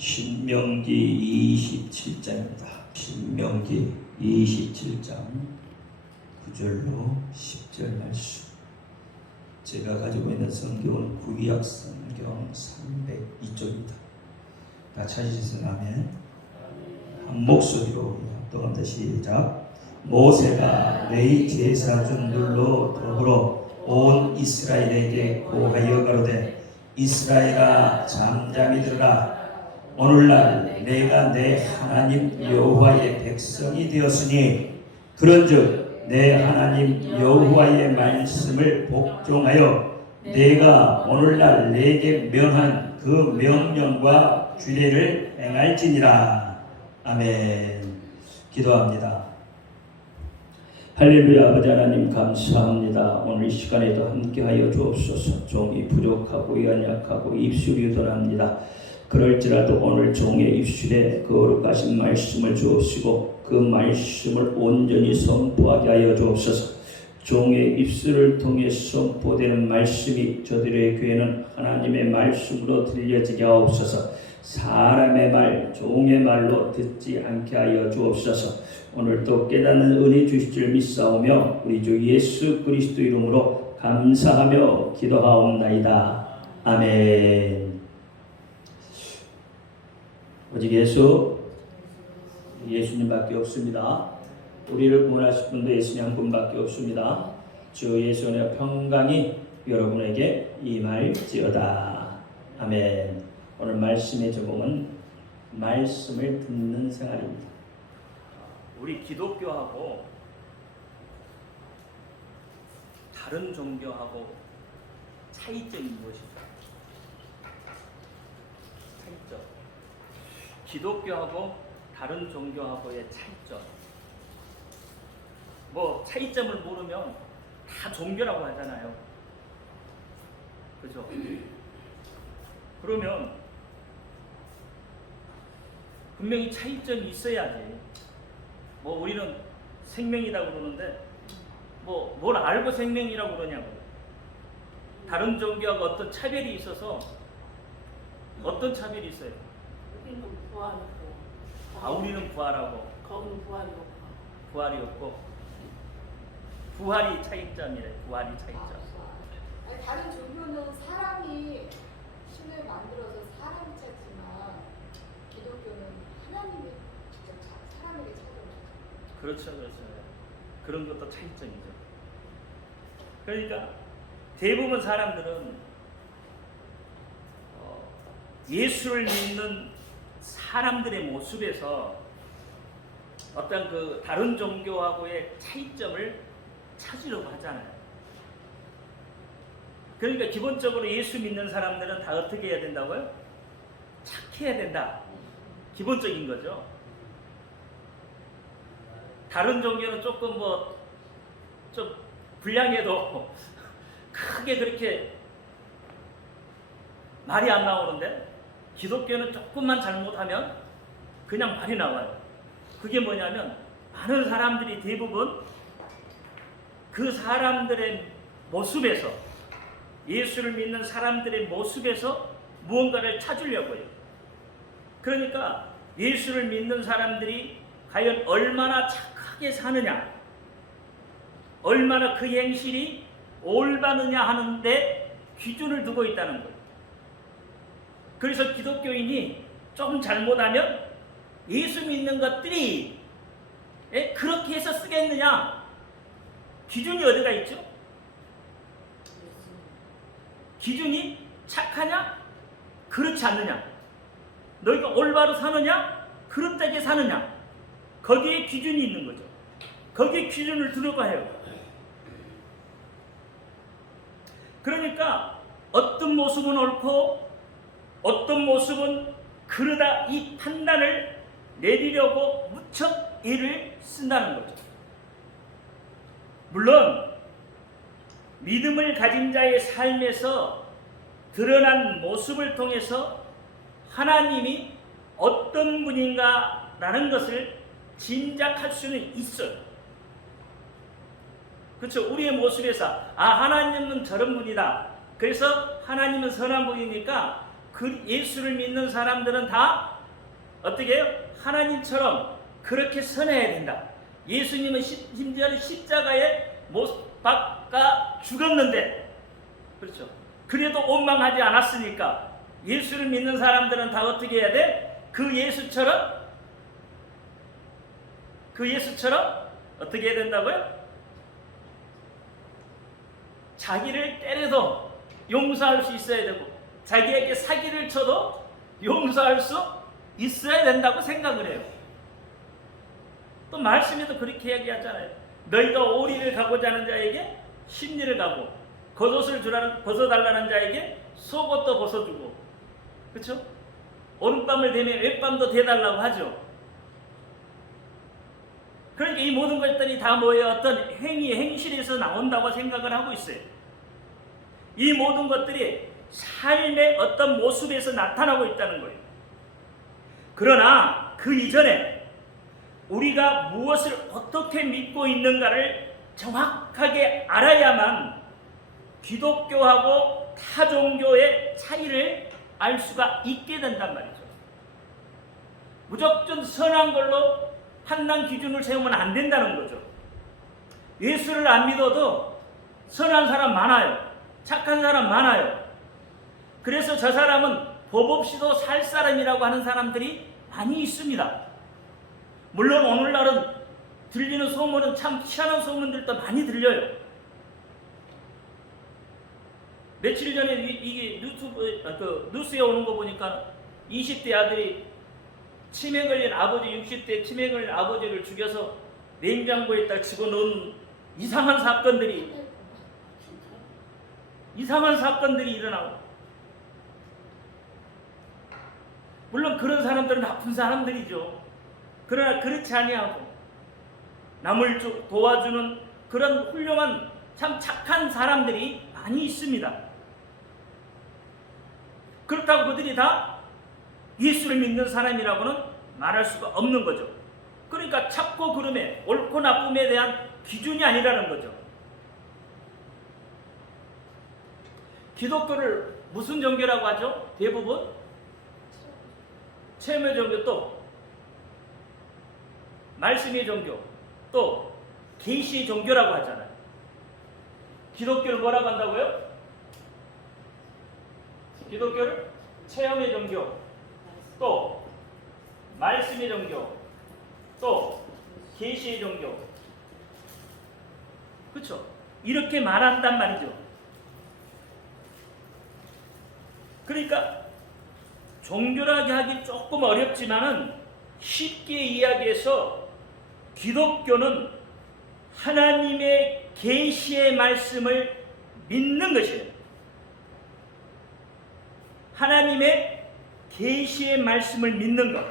신명기 27장입니다. 신명기 27장 9절로 10절 말씀. 제가 가지고 있는 성경은 구약 성경 302쪽입니다. 다 찾으셨으면 아멘. 한 목소리로 합동합니다. 시작. 모세가 레위 제사장들로 더불어 온 이스라엘에게 고하여 가로되 이스라엘아 잠잠히 들으라. 오늘날 내가 내 하나님 여호와의 백성이 되었으니 그런즉 내 하나님 여호와의 말씀을 복종하여 내가 오늘날 내게 명한 그 명령과 규례를 행할지니라. 아멘. 기도합니다. 할렐루야. 아버지 하나님 감사합니다. 오늘 이 시간에도 함께하여 주옵소서. 종이 부족하고 연약하고 입술이 유도합니다. 그럴지라도 오늘 종의 입술에 거룩하신 말씀을 주옵시고 그 말씀을 온전히 선포하게 하여 주옵소서. 종의 입술을 통해 선포되는 말씀이 저들의 귀에는 하나님의 말씀으로 들려지게 하옵소서. 사람의 말, 종의 말로 듣지 않게 하여 주옵소서. 오늘도 깨닫는 은혜 주실 줄 믿사오며 우리 주 예수 그리스도 이름으로 감사하며 기도하옵나이다. 아멘. 오직 예수님밖에 없습니다. 우리를 구원하실 분도 예수님 한 분밖에 없습니다. 주 예수의 평강이 여러분에게 임할지어다. 아멘. 오늘 말씀의 제목은 말씀을 듣는 생활입니다. 우리 기독교하고 다른 종교하고 차이점이 무엇일까? 차이점. 기독교하고 다른 종교하고의 차이점. 뭐 차이점을 모르면 다 종교라고 하잖아요. 그죠? 그러면 분명히 차이점이 있어야지. 뭐 우리는 생명이라고 그러는데 뭐 뭘 알고 생명이라고 그러냐고. 다른 종교하고 어떤 차별이 있어서 어떤 차별이 있어요? 우리는 부활이고. 우리는 부활하고. 거기는 부활이 없고. 부활이 없고. 부활이 차이점이래. 부활이 차이점. 아니, 다른 종교는 사람이 신을 만들어서 사람이 찾지만 기독교는 하나님이 직접 사람에게 찾아오셨죠. 그렇죠. 그런 것도 차이점이죠. 그러니까 대부분 사람들은 예수를 믿는 사람들의 모습에서 어떤 그 다른 종교하고의 차이점을 찾으려고 하잖아요. 그러니까 기본적으로 예수 믿는 사람들은 다 어떻게 해야 된다고요? 착해야 된다. 기본적인 거죠. 다른 종교는 조금 좀 불량해도 크게 그렇게 말이 안 나오는데 기독교는 조금만 잘못하면 그냥 말이 나와요. 그게 뭐냐면 많은 사람들이 대부분 그 사람들의 모습에서 예수를 믿는 사람들의 모습에서 무언가를 찾으려고 해요. 그러니까 예수를 믿는 사람들이 과연 얼마나 착하게 사느냐, 얼마나 그 행실이 올바르냐 하는데 기준을 두고 있다는 거예요. 그래서 기독교인이 조금 잘못하면 예수 믿는 것들이 그렇게 해서 쓰겠느냐? 기준이 어디가 있죠? 기준이 착하냐? 그렇지 않느냐? 너희가 올바로 사느냐? 그릇되게 사느냐? 거기에 기준이 있는 거죠. 거기에 기준을 두려고 해요. 그러니까 어떤 모습은 옳고 어떤 모습은 그러다 이 판단을 내리려고 무척 애를 쓴다는 거죠. 물론 믿음을 가진 자의 삶에서 드러난 모습을 통해서 하나님이 어떤 분인가라는 것을 짐작할 수는 있어요. 그렇죠? 우리의 모습에서 하나님은 저런 분이다. 그래서 하나님은 선한 분이니까 그 예수를 믿는 사람들은 다 어떻게 해요? 하나님처럼 그렇게 선해야 된다. 예수님은 심지어는 십자가에 못 박아 죽었는데, 그렇죠? 그래도 원망하지 않았으니까 예수를 믿는 사람들은 다 어떻게 해야 돼? 그 예수처럼 어떻게 해야 된다고요? 자기를 때려도 용서할 수 있어야 되고, 자기에게 사기를 쳐도 용서할 수 있어야 된다고 생각을 해요. 또 말씀에도 그렇게 이야기하잖아요. 너희가 오리를 가고자 하는 자에게 십리를 가고, 겉옷을 벗어달라는 자에게 속옷도 벗어주고, 그렇죠? 오른밤을 대면 왼밤도 대달라고 하죠. 그러니까 이 모든 것들이 다 뭐예요? 어떤 행실에서 나온다고 생각을 하고 있어요. 이 모든 것들이 삶의 어떤 모습에서 나타나고 있다는 거예요. 그러나 그 이전에 우리가 무엇을 어떻게 믿고 있는가를 정확하게 알아야만 기독교하고 타 종교의 차이를 알 수가 있게 된단 말이죠. 무조건 선한 걸로 판단 기준을 세우면 안 된다는 거죠. 예수를 안 믿어도 선한 사람 많아요. 착한 사람 많아요. 그래서 저 사람은 법 없이도 살 사람이라고 하는 사람들이 많이 있습니다. 물론 오늘날은 들리는 소문은 참 희한한 소문들도 많이 들려요. 며칠 전에 이게 뉴스에 오는 거 보니까 20대 아들이 치매 걸린 아버지, 60대 치매 걸린 아버지를 죽여서 냉장고에다 집어넣은 이상한 사건들이 일어나고, 물론 그런 사람들은 나쁜 사람들이죠. 그러나 그렇지 아니하고 남을 도와주는 그런 훌륭한 참 착한 사람들이 많이 있습니다. 그렇다고 그들이 다 예수를 믿는 사람이라고는 말할 수가 없는 거죠. 그러니까 착고 그름에 옳고 나쁨에 대한 기준이 아니라는 거죠. 기독교를 무슨 종교라고 하죠? 대부분 체험의 종교, 또 말씀의 종교, 또 계시의 종교라고 하잖아요. 기독교를 뭐라고 한다고요? 기독교를 체험의 종교, 또 말씀의 종교, 또 계시의 종교, 그렇죠? 이렇게 말한단 말이죠. 그러니까 종교라고 하기 조금 어렵지만은 쉽게 이야기해서 기독교는 하나님의 계시의 말씀을 믿는 것이에요. 하나님의 계시의 말씀을 믿는 것.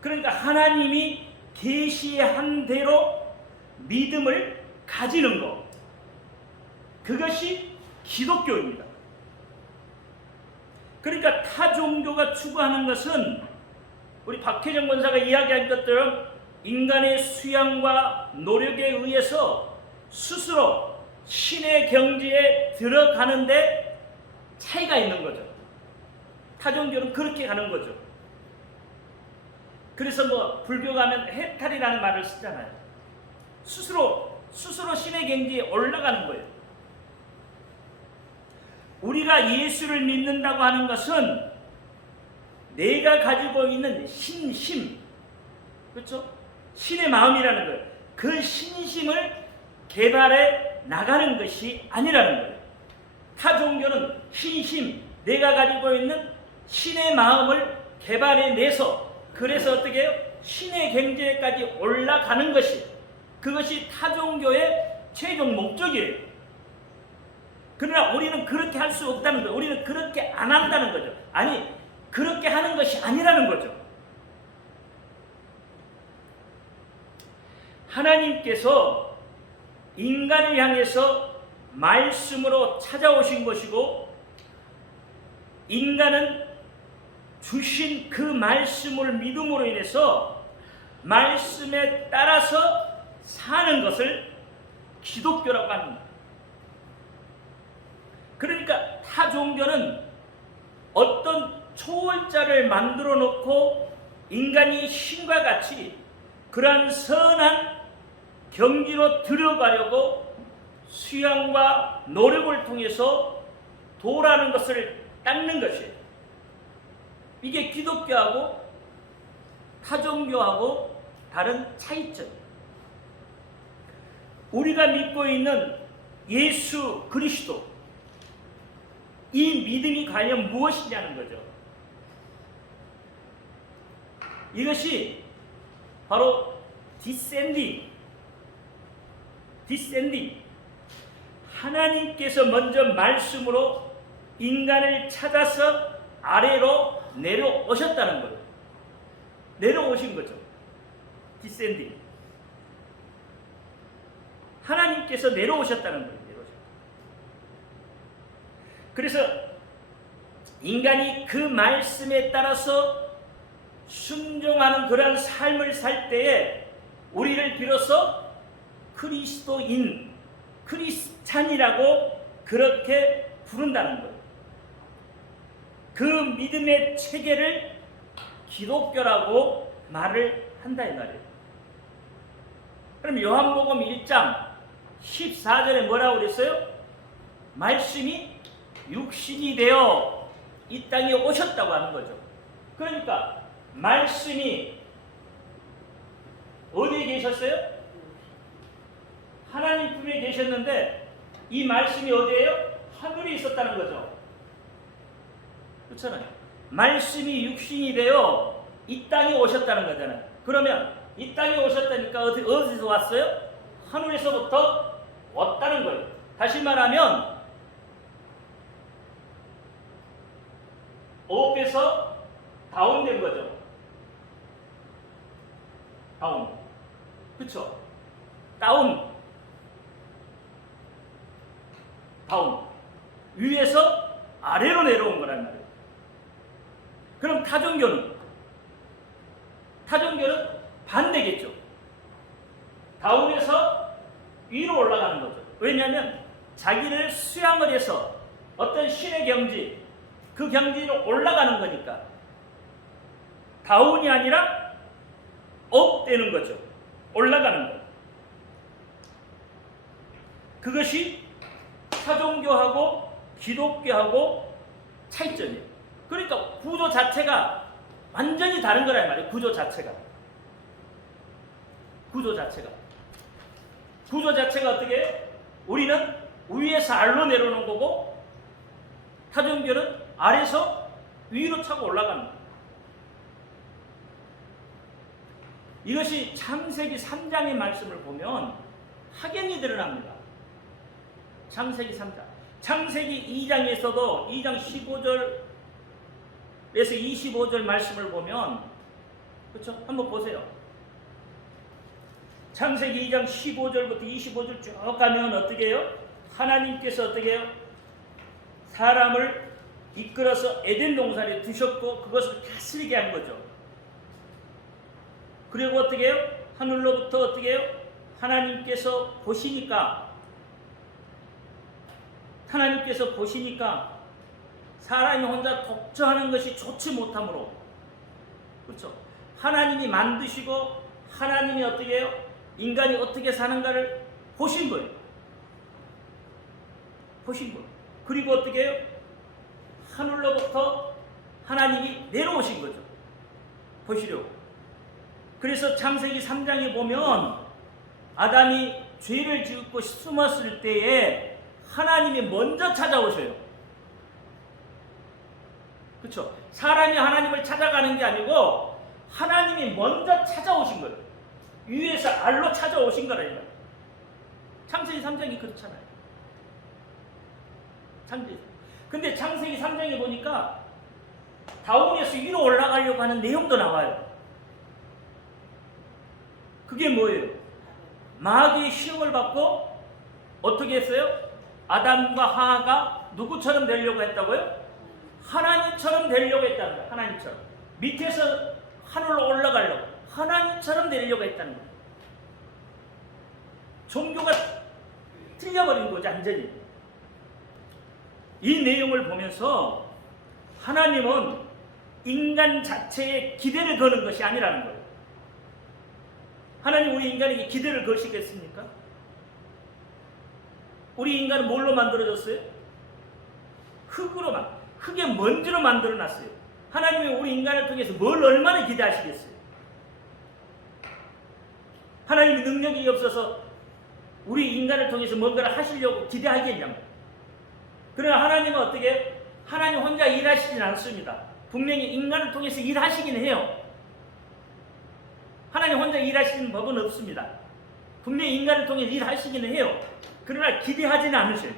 그러니까 하나님이 계시한 대로 믿음을 가지는 것. 그것이 기독교입니다. 그러니까 타 종교가 추구하는 것은 우리 박혜정 권사가 이야기한 것처럼 인간의 수양과 노력에 의해서 스스로 신의 경지에 들어가는데 차이가 있는 거죠. 타 종교는 그렇게 가는 거죠. 그래서 뭐 불교가 하면 해탈이라는 말을 쓰잖아요. 스스로 신의 경지에 올라가는 거예요. 우리가 예수를 믿는다고 하는 것은 내가 가지고 있는 신심, 그렇죠? 신의 마음이라는 거예요. 그 신심을 개발해 나가는 것이 아니라는 거예요. 타 종교는 신심, 내가 가지고 있는 신의 마음을 개발해 내서, 그래서 어떻게 해요? 신의 경지에까지 올라가는 것이, 그것이 타 종교의 최종 목적이에요. 그러나 우리는 그렇게 할 수 없다는 거예요. 우리는 그렇게 안 한다는 거죠. 아니, 그렇게 하는 것이 아니라는 거죠. 하나님께서 인간을 향해서 말씀으로 찾아오신 것이고, 인간은 주신 그 말씀을 믿음으로 인해서 말씀에 따라서 사는 것을 기독교라고 합니다. 그러니까 타 종교는 어떤 초월자를 만들어 놓고 인간이 신과 같이 그러한 선한 경지로 들어가려고 수양과 노력을 통해서 도라는 것을 닦는 것이에요. 이게 기독교하고 타종교하고 다른 차이점이에요. 우리가 믿고 있는 예수 그리스도, 이 믿음이 과연 무엇이냐는 거죠. 이것이 바로 디센딩. 하나님께서 먼저 말씀으로 인간을 찾아서 아래로 내려오셨다는 거예요. 내려오신 거죠. 디센딩. 하나님께서 내려오셨다는 거예요. 그래서 인간이 그 말씀에 따라서 순종하는 그러한 삶을 살 때에 우리를 비로소 그리스도인, 크리스찬이라고 그렇게 부른다는 거예요. 그 믿음의 체계를 기독교라고 말을 한다 이 말이에요. 그럼 요한복음 1장 14절에 뭐라고 그랬어요? 말씀이 육신이 되어 이 땅에 오셨다고 하는 거죠. 그러니까 말씀이 어디에 계셨어요? 하나님 품에 계셨는데 이 말씀이 어디예요? 하늘에 있었다는 거죠. 그렇잖아요. 말씀이 육신이 되어 이 땅에 오셨다는 거잖아요. 그러면 이 땅에 오셨다니까 어디서 왔어요? 하늘에서부터 왔다는 거예요. 다시 말하면 업에서 다운된 거죠. 다운. 그쵸? 다운. 위에서 아래로 내려온 거란 말이에요. 그럼 타종교는 반대겠죠. 다운에서 위로 올라가는 거죠. 왜냐하면 자기를 수양을 해서 어떤 신의 경지, 그 경지로 올라가는 거니까. 다운이 아니라 업되는 거죠. 올라가는 거. 그것이 타종교하고 기독교하고 차이점이에요. 그러니까 구조 자체가 완전히 다른 거란 말이에요. 구조 자체가 어떻게 해요? 우리는 위에서 아래로 내려오는 거고 타종교는 아래에서 위로 차고 올라가는 거예요. 이것이 창세기 3장의 말씀을 보면 확연히 드러납니다. 창세기 3장. 창세기 2장에서도 2장 15절에서 25절 말씀을 보면, 그렇죠? 한번 보세요. 창세기 2장 15절부터 25절 쭉 가면 어떻게 해요? 하나님께서 어떻게 해요? 사람을 이끌어서 에덴 동산에 두셨고 그것을 다스리게 한 거죠. 그리고 어떻게 해요? 하늘로부터 어떻게 해요? 하나님께서 보시니까 사람이 혼자 독처하는 것이 좋지 못하므로, 그렇죠? 하나님이 만드시고 하나님이 어떻게 해요? 인간이 어떻게 사는가를 보신 거예요. 그리고 어떻게 해요? 하늘로부터 하나님이 내려오신 거죠. 보시려고. 그래서 창세기 3장에 보면 아담이 죄를 짓고 숨었을 때에 하나님이 먼저 찾아오셔요. 그렇죠? 사람이 하나님을 찾아가는 게 아니고 하나님이 먼저 찾아오신 거예요. 위에서 아래로 찾아오신 거라니까요. 창세기 3장이 그렇잖아요. 근데 창세기 3장에 보니까 다운에서 위로 올라가려고 하는 내용도 나와요. 그게 뭐예요? 마귀의 시험을 받고 어떻게 했어요? 아담과 하하가 누구처럼 되려고 했다고요? 하나님처럼 되려고 했다는 거예요. 하나님처럼. 밑에서 하늘로 올라가려고 하나님처럼 되려고 했다는 거예요. 종교가 틀려버린 거죠. 완전히. 이 내용을 보면서 하나님은 인간 자체에 기대를 거는 것이 아니라는 거예요. 하나님 우리 인간에게 기대를 거시겠습니까? 우리 인간은 뭘로 만들어졌어요? 흙의 먼지로 만들어놨어요. 하나님이 우리 인간을 통해서 뭘 얼마나 기대하시겠어요? 하나님이 능력이 없어서 우리 인간을 통해서 뭔가를 하시려고 기대하겠냐고. 그러나 하나님은 어떻게? 하나님 혼자 일하시진 않습니다. 분명히 인간을 통해서 일하시긴 해요. 하나님 혼자 일하시는 법은 없습니다. 분명히 인간을 통해서 일하시기는 해요. 그러나 기대하지는 않으셔요.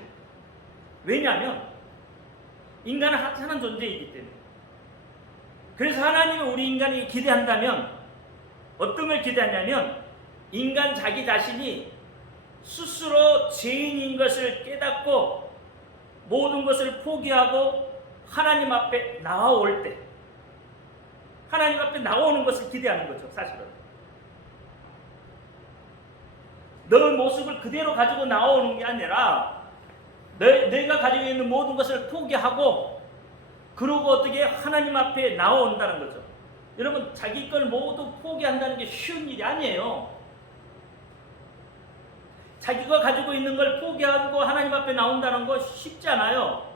왜냐하면 인간은 하찮은 존재이기 때문에. 그래서 하나님은 우리 인간이 기대한다면 어떤 걸 기대하냐면 인간 자기 자신이 스스로 죄인인 것을 깨닫고 모든 것을 포기하고 하나님 앞에 나아올 때, 하나님 앞에 나오는 것을 기대하는 거죠. 사실은 너 모습을 그대로 가지고 나오는 게 아니라 내가 가지고 있는 모든 것을 포기하고 그러고 어떻게 하나님 앞에 나온다는 거죠. 여러분, 자기 걸 모두 포기한다는 게 쉬운 일이 아니에요. 자기가 가지고 있는 걸 포기하고 하나님 앞에 나온다는 거 쉽지 않아요.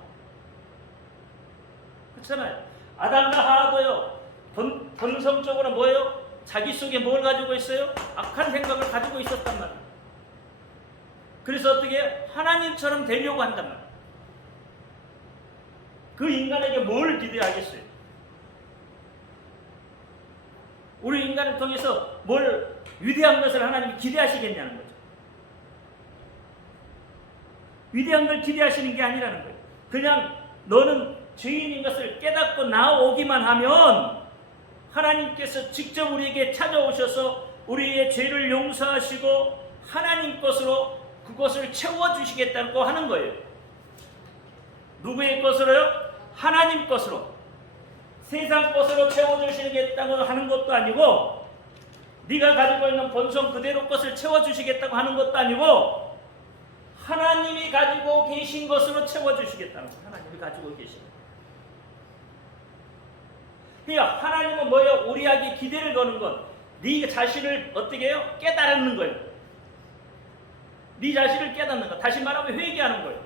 그렇잖아요. 아담과 하와도요, 본성적으로 뭐예요? 자기 속에 뭘 가지고 있어요? 악한 생각을 가지고 있었단 말이에요. 그래서 어떻게 하나님처럼 되려고 한단 말이에요. 그 인간에게 뭘 기대하겠어요? 우리 인간을 통해서 뭘 위대한 것을 하나님이 기대하시겠냐는 거죠. 위대한 걸 기대하시는 게 아니라는 거예요. 그냥 너는 죄인인 것을 깨닫고 나오기만 하면 하나님께서 직접 우리에게 찾아오셔서 우리의 죄를 용서하시고 하나님 것으로 그것을 채워주시겠다고 하는 거예요. 누구의 것으로요? 하나님 것으로. 세상 것으로 채워주시겠다고 하는 것도 아니고 네가 가지고 있는 본성 그대로 것을 채워주시겠다고 하는 것도 아니고 하나님이 가지고 계신 것으로 채워주시겠다는 거예요. 하나님이 가지고 계신 것. 그러니까 하나님은 뭐예요? 우리에게 기대를 거는 것. 네 자신을 어떻게 해요? 깨달는 거예요. 네 자신을 깨닫는 것. 다시 말하면 회개하는 거예요.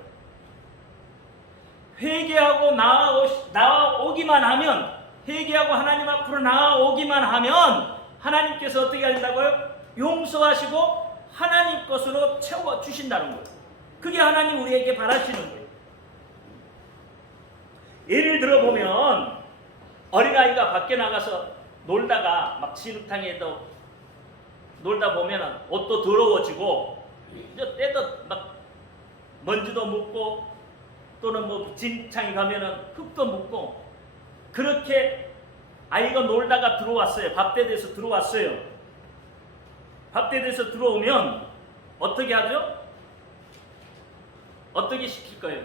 회개하고 나아오기만 하면, 회개하고 하나님 앞으로 나아오기만 하면 하나님께서 어떻게 하신다고요? 용서하시고 하나님 것으로 채워주신다는 거예요. 그게 하나님 우리에게 바라시는 거예요. 예를 들어 보면 어린아이가 밖에 나가서 놀다가 막 진흙탕에도 놀다 보면 옷도 더러워지고 이제 때도 막 먼지도 묻고 또는 뭐 진창에 가면은 흙도 묻고 그렇게 아이가 놀다가 들어왔어요. 밥대에서 들어왔어요. 밥대에서 들어오면 어떻게 하죠? 어떻게 시킬 거예요?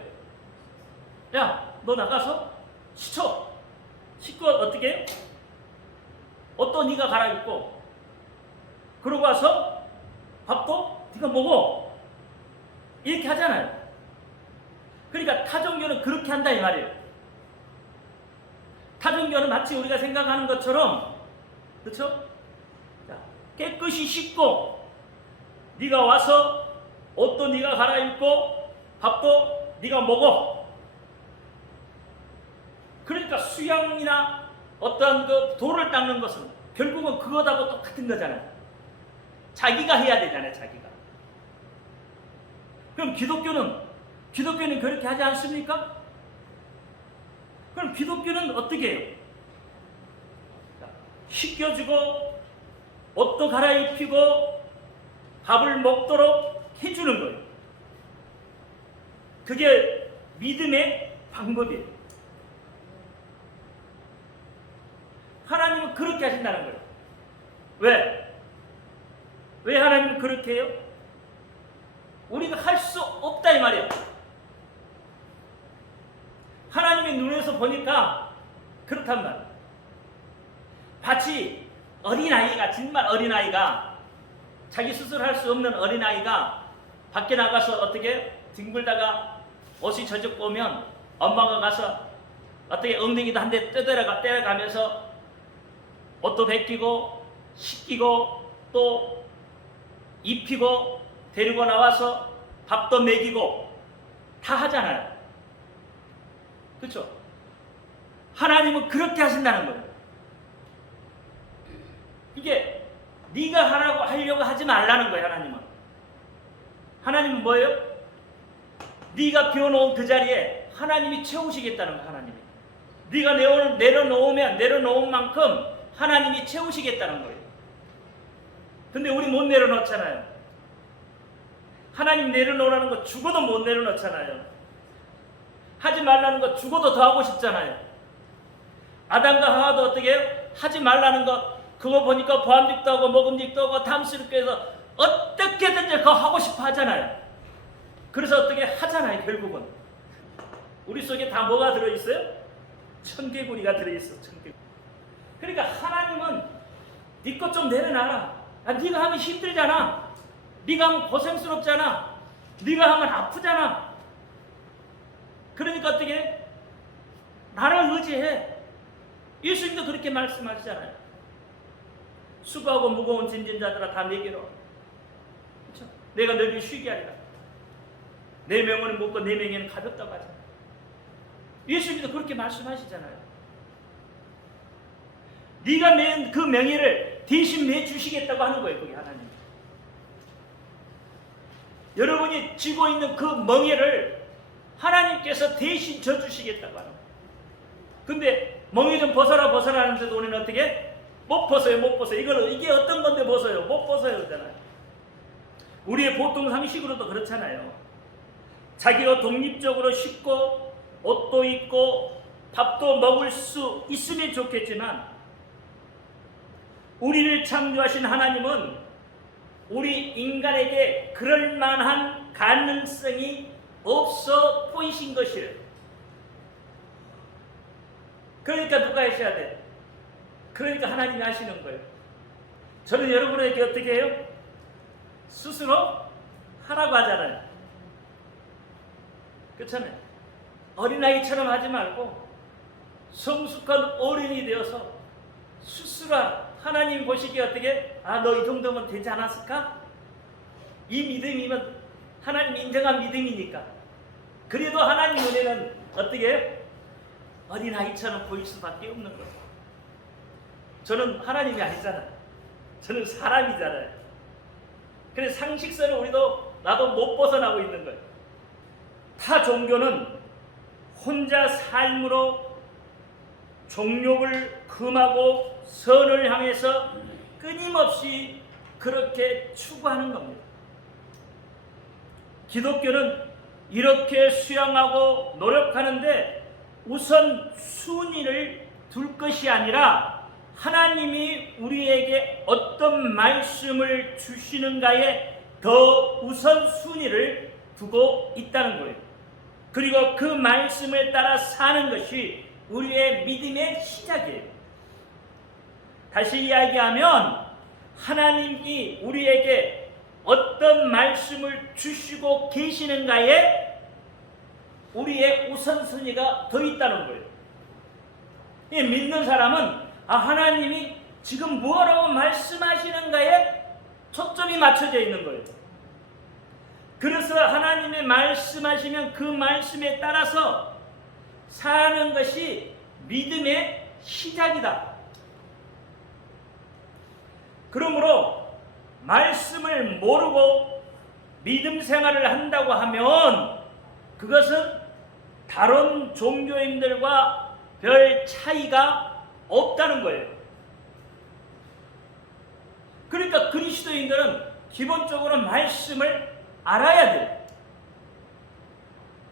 야, 너 나가서 씻어. 씻고 어떻게 해요? 옷도 네가 갈아입고 그러고 와서 밥도 네가 먹어. 이렇게 하잖아요. 그러니까 타종교는 그렇게 한다 이 말이에요. 타종교는 마치 우리가 생각하는 것처럼, 그렇죠? 깨끗이 씻고 네가 와서 옷도 네가 갈아입고 밥도 네가 먹어. 그러니까 수양이나 어떤 그 돌을 닦는 것은 결국은 그거하고 똑같은 거잖아요. 자기가 해야 되잖아요. 자기가. 그럼 기독교는 그렇게 하지 않습니까? 그럼 기독교는 어떻게 해요? 씻겨주고 옷도 갈아입히고 밥을 먹도록 해주는 거예요. 그게 믿음의 방법이에요. 하나님은 그렇게 하신다는 거예요. 왜? 왜 하나님은 그렇게 해요? 우리가 할 수 없다 이 말이에요. 하나님의 눈에서 보니까 그렇단 말이에요. 마치 어린아이가, 정말 어린아이가, 자기 스스로 할 수 없는 어린아이가 밖에 나가서 어떻게 뒹굴다가 옷이 젖었고 오면 엄마가 가서 어떻게 엉덩이도 한 대 때려가면서 옷도 벗기고 씻기고 또 입히고 데리고 나와서 밥도 먹이고 다 하잖아요. 그렇죠? 하나님은 그렇게 하신다는 거예요. 이게 네가 하려고 하지 말라는 거예요. 하나님은 뭐예요? 네가 비워놓은 그 자리에 하나님이 채우시겠다는 거예요. 하나님이 네가 내려놓은 만큼 하나님이 채우시겠다는 거예요. 근데 우리 못 내려놓잖아요. 하나님 내려놓으라는 거 죽어도 못 내려놓잖아요. 하지 말라는 거 죽어도 더 하고 싶잖아요. 아담과 하와도 어떻게 해요? 하지 말라는 거 그거 보니까 보암직도 하고 먹음직도 하고 탐스럽게 해서 어떻게든지 그거 하고 싶어 하잖아요. 그래서 어떻게 하잖아요. 결국은 우리 속에 다 뭐가 들어있어요? 천개구리가 들어있어. 천개구리. 그러니까 하나님은 네 것 좀 내려놔라. 네가 하면 힘들잖아. 네가 하면 고생스럽잖아. 네가 하면 아프잖아. 그러니까 어떻게 해? 나를 의지해. 예수님도 그렇게 말씀하시잖아요. 수고하고 무거운 짐진 자들아 다 내게로. 그렇죠? 내가 너희를 쉬게 하리라. 내 명언을 묻고 내 명예는 가볍다고 하잖아요. 예수님도 그렇게 말씀하시잖아요. 네가 낸 그 명예를 대신 내주시겠다고 하는 거예요. 그게 하나님. 여러분이 쥐고 있는 그 멍에를 하나님께서 대신 져주시겠다고 하는 거예요. 근데 멍에 좀 벗어라 하는데도 우리는 어떻게? 못 벗어요. 이게 어떤 건데 벗어요? 못 벗어요. 그러잖아요. 우리의 보통 상식으로도 그렇잖아요. 자기가 독립적으로 씻고 옷도 입고 밥도 먹을 수 있으면 좋겠지만 우리를 창조하신 하나님은 우리 인간에게 그럴 만한 가능성이 없어 보이신 것이에요. 그러니까 누가 하셔야 돼? 그러니까 하나님이 하시는 거예요. 저는 여러분에게 어떻게 해요? 스스로 하라고 하잖아요. 그렇잖아요. 어린아이처럼 하지 말고 성숙한 어른이 되어서 스스로 하나님 보시기에 어떻게? 너 이 정도면 되지 않았을까? 이 믿음이면 하나님 인정한 믿음이니까. 그래도 하나님 눈에는 어떻게 해요? 어린아이처럼 보일 수밖에 없는 거예요. 저는 하나님이 아니잖아요. 저는 사람이잖아요. 그래서 상식선을 나도 못 벗어나고 있는 거예요. 타 종교는 혼자 삶으로 종욕을 금하고 선을 향해서 끊임없이 그렇게 추구하는 겁니다. 기독교는 이렇게 수양하고 노력하는데 우선 순위를 둘 것이 아니라 하나님이 우리에게 어떤 말씀을 주시는가에 더 우선 순위를 두고 있다는 거예요. 그리고 그 말씀을 따라 사는 것이 우리의 믿음의 시작이에요. 다시 이야기하면 하나님이 우리에게 어떤 말씀을 주시고 계시는가에 우리의 우선순위가 더 있다는 거예요. 믿는 사람은 하나님이 지금 뭐라고 말씀하시는가에 초점이 맞춰져 있는 거예요. 그래서 하나님의 말씀하시면 그 말씀에 따라서 사는 것이 믿음의 시작이다. 그러므로 말씀을 모르고 믿음 생활을 한다고 하면 그것은 다른 종교인들과 별 차이가 없다는 거예요. 그러니까 그리스도인들은 기본적으로 말씀을 알아야 돼요.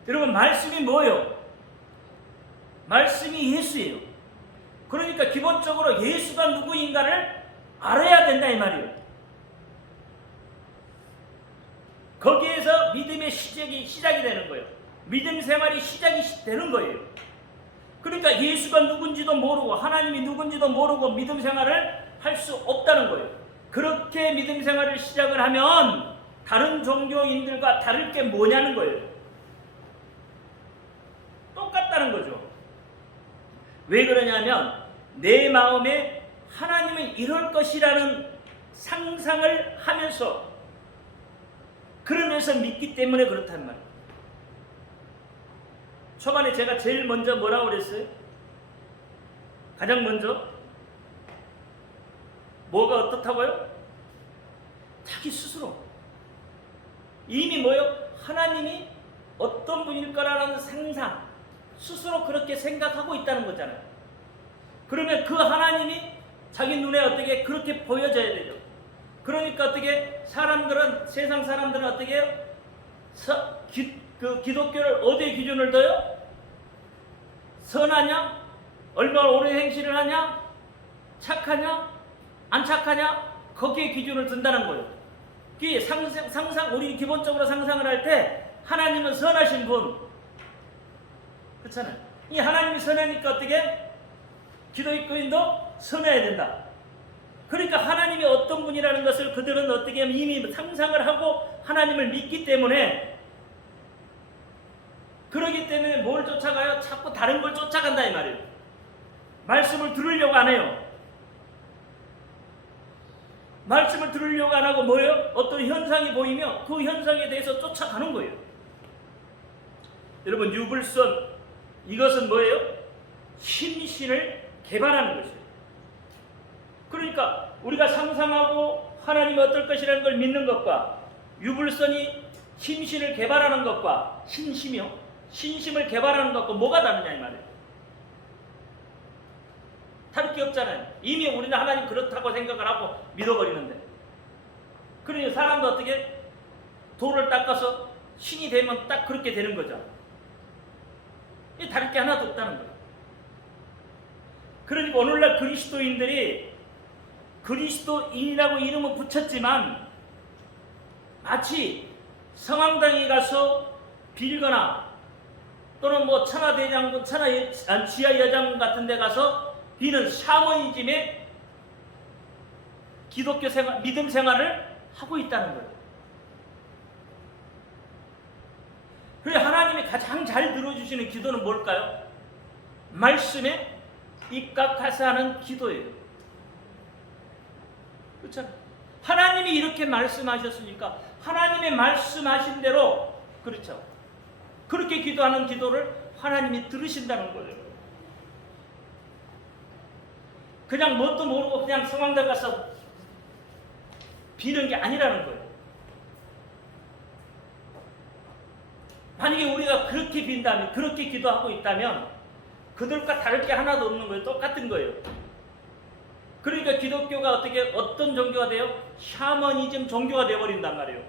여러분, 말씀이 뭐예요? 말씀이 예수예요. 그러니까 기본적으로 예수가 누구인가를 알아야 된다 이 말이에요. 거기에서 믿음의 시작이 되는 거예요. 믿음 생활이 시작이 되는 거예요. 그러니까 예수가 누군지도 모르고 하나님이 누군지도 모르고 믿음 생활을 할 수 없다는 거예요. 그렇게 믿음 생활을 시작을 하면 다른 종교인들과 다를 게 뭐냐는 거예요. 똑같다는 거죠. 왜 그러냐면 내 마음에 하나님은 이럴 것이라는 상상을 하면서 그러면서 믿기 때문에 그렇단 말이에요. 초반에 제가 제일 먼저 뭐라고 그랬어요? 가장 먼저 뭐가 어떻다고요? 자기 스스로 이미 뭐요? 하나님이 어떤 분일 거라는 상상 스스로 그렇게 생각하고 있다는 거잖아요. 그러면 그 하나님이 자기 눈에 어떻게 그렇게 보여져야 되죠. 그러니까 어떻게 사람들은 세상 사람들은 어떻게 해요? 기독교를 어디에 기준을 둬요? 선하냐? 얼마나 오래 행실을 하냐? 착하냐? 안 착하냐? 거기에 기준을 둔다는 거예요. 이 상상 우리 기본적으로 상상을 할 때 하나님은 선하신 분 그렇잖아요. 이 하나님이 선하니까 어떻게 기독교인도 선해야 된다. 그러니까 하나님이 어떤 분이라는 것을 그들은 어떻게 하면 이미 상상을 하고 하나님을 믿기 때문에 그러기 때문에 뭘 쫓아가요? 자꾸 다른 걸 쫓아간다 이 말이에요. 말씀을 들으려고 안 해요. 말씀을 들으려고 안 하고 뭐예요? 어떤 현상이 보이면 그 현상에 대해서 쫓아가는 거예요. 여러분 유불선 이것은 뭐예요? 신신을 개발하는 것이에요. 그러니까 우리가 상상하고 하나님이 어떨 것이라는 걸 믿는 것과 유불선이 신신을 개발하는 것과 신심을 개발하는 것과 뭐가 다르냐 이 말이에요. 다를 게 없잖아요. 이미 우리는 하나님 그렇다고 생각을 하고 믿어버리는데 그러니 사람도 어떻게 돌을 닦아서 신이 되면 딱 그렇게 되는 거죠. 이 다를 게 하나도 없다는 거예요. 그러니까 오늘날 그리스도인들이 그리스도인이라고 이름을 붙였지만 마치 성황당에 가서 빌거나 또는 뭐 천하대장군, 지하여장군 같은 데 가서 비는 샤머니즘의 기독교 생활, 믿음 생활을 하고 있다는 거예요. 그래 하나님이 가장 잘 들어주시는 기도는 뭘까요? 말씀에 입각해서 하는 기도예요. 그렇죠? 하나님이 이렇게 말씀하셨으니까 하나님의 말씀하신 대로 그렇죠. 그렇게 기도하는 기도를 하나님이 들으신다는 거예요. 그냥 뭣도 모르고 그냥 성황당 가서 비는 게 아니라는 거예요. 만약에 우리가 그렇게 빈다면, 그렇게 기도하고 있다면 그들과 다를 게 하나도 없는 거예요. 똑같은 거예요. 그러니까 기독교가 어떤 종교가 돼요? 샤머니즘 종교가 되어버린단 말이에요.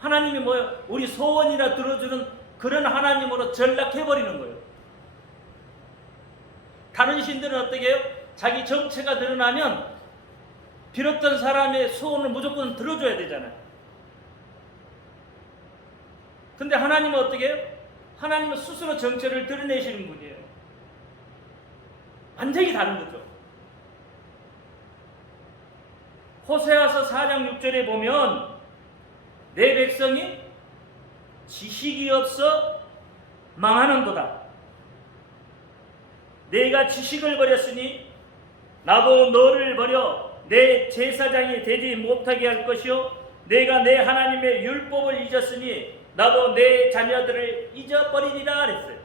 하나님이 뭐예요? 우리 소원이라 들어주는 그런 하나님으로 전락해버리는 거예요. 다른 신들은 어떻게 해요? 자기 정체가 드러나면 빌었던 사람의 소원을 무조건 들어줘야 되잖아요. 근데 하나님은 어떻게 해요? 하나님은 스스로 정체를 드러내시는 분이에요. 완전히 다른 거죠. 호세아서 4장 6절에 보면 내 백성이 지식이 없어 망하는도다. 내가 지식을 버렸으니 나도 너를 버려 내 제사장이 되지 못하게 할 것이요 내가 내 하나님의 율법을 잊었으니 나도 내 자녀들을 잊어버리리라 그랬어요.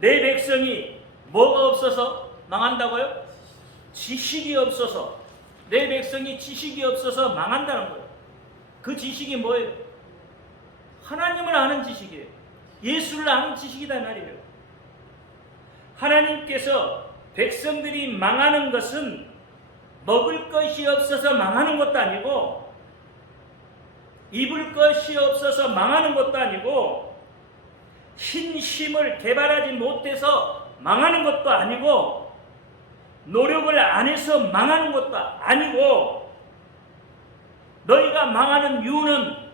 내 백성이 뭐가 없어서 망한다고요? 지식이 없어서. 내 백성이 지식이 없어서 망한다는 거예요. 그 지식이 뭐예요? 하나님을 아는 지식이에요. 예수를 아는 지식이다 말이에요. 하나님께서 백성들이 망하는 것은 먹을 것이 없어서 망하는 것도 아니고 입을 것이 없어서 망하는 것도 아니고 신심을 개발하지 못해서 망하는 것도 아니고 노력을 안 해서 망하는 것도 아니고 너희가 망하는 이유는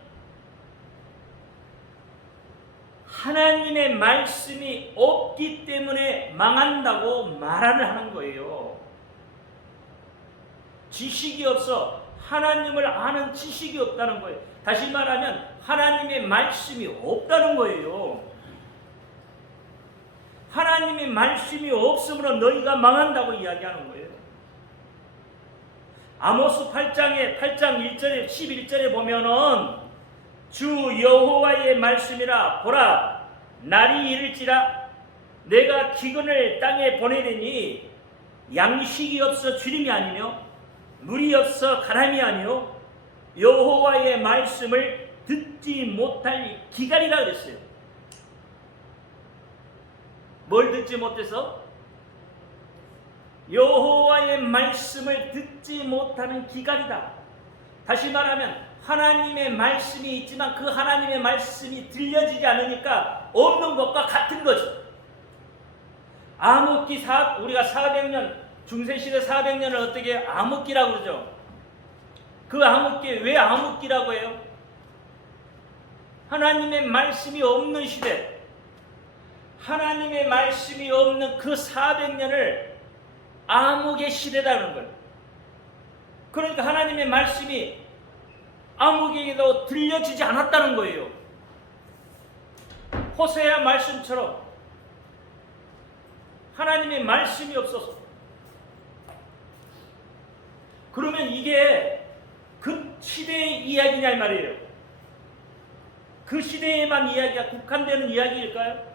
하나님의 말씀이 없기 때문에 망한다고 말을 하는 거예요. 지식이 없어. 하나님을 아는 지식이 없다는 거예요. 다시 말하면 하나님의 말씀이 없다는 거예요. 하나님의 말씀이 없으므로 너희가 망한다고 이야기하는 거예요. 아모스 8장 1절에 11절에 보면은 주 여호와의 말씀이라 보라 날이 이를지라 내가 기근을 땅에 보내리니 양식이 없어 주림이 아니며 물이 없어 가람이 아니요 여호와의 말씀을 듣지 못할 기갈이라 그랬어요. 뭘 듣지 못해서? 여호와의 말씀을 듣지 못하는 기갈이다. 다시 말하면 하나님의 말씀이 있지만 그 하나님의 말씀이 들려지지 않으니까 없는 것과 같은 거죠. 암흑기 우리가 400년 중세시대 400년을 어떻게 암흑기라고 그러죠. 그 암흑기 왜 암흑기라고 해요? 하나님의 말씀이 없는 시대, 하나님의 말씀이 없는 그 400년을 암흑의 시대라는 거예요. 그러니까 하나님의 말씀이 아무에게도 들려지지 않았다는 거예요. 호세아 말씀처럼 하나님의 말씀이 없어서. 그러면 이게 그 시대의 이야기냐 이 말이에요. 그 시대에만 이야기가 국한되는 이야기일까요?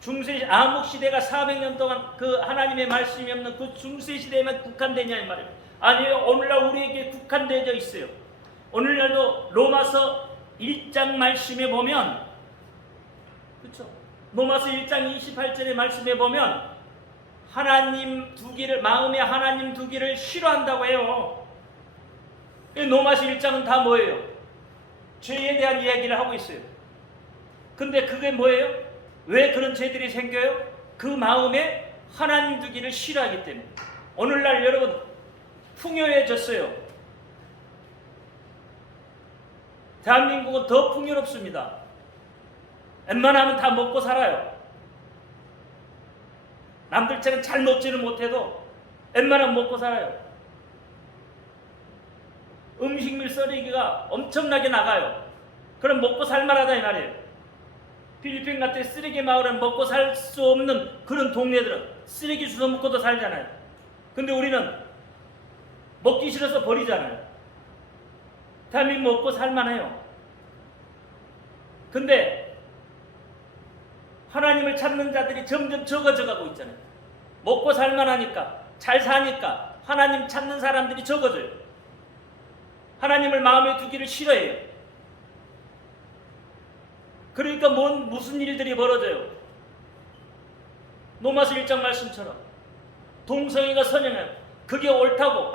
중세 암흑 시대가 400년 동안 그 하나님의 말씀이 없는 그 중세 시대에만 국한되냐 이 말이에요. 아니에요. 오늘날 우리에게 국한되어 있어요. 오늘날도 로마서 1장 말씀에 보면, 그렇죠? 로마서 1장 28절의 말씀에 보면 하나님 두기를, 마음에 하나님 두기를 싫어한다고 해요. 로마서 1장은 다 뭐예요? 죄에 대한 이야기를 하고 있어요. 근데 그게 뭐예요? 왜 그런 죄들이 생겨요? 그 마음에 하나님 두기를 싫어하기 때문에. 오늘날 여러분 풍요해졌어요. 대한민국은 더 풍요롭습니다. 웬만하면 다 먹고 살아요. 남들처럼 잘 먹지는 못해도 웬만하면 먹고 살아요. 음식물 쓰레기가 엄청나게 나가요. 그럼 먹고 살만하다 이 말이에요. 필리핀 같은 쓰레기 마을은 먹고 살 수 없는 그런 동네들은 쓰레기 주워 먹고도 살잖아요. 근데 우리는 먹기 싫어서 버리잖아요. 대한민국 먹고 살만해요. 근데 하나님을 찾는 자들이 점점 적어져 가고 있잖아요. 먹고 살만하니까, 잘 사니까 하나님 찾는 사람들이 적어져요. 하나님을 마음에 두기를 싫어해요. 그러니까 무슨 일들이 벌어져요? 로마서 1장 말씀처럼 동성애가 선행해요. 그게 옳다고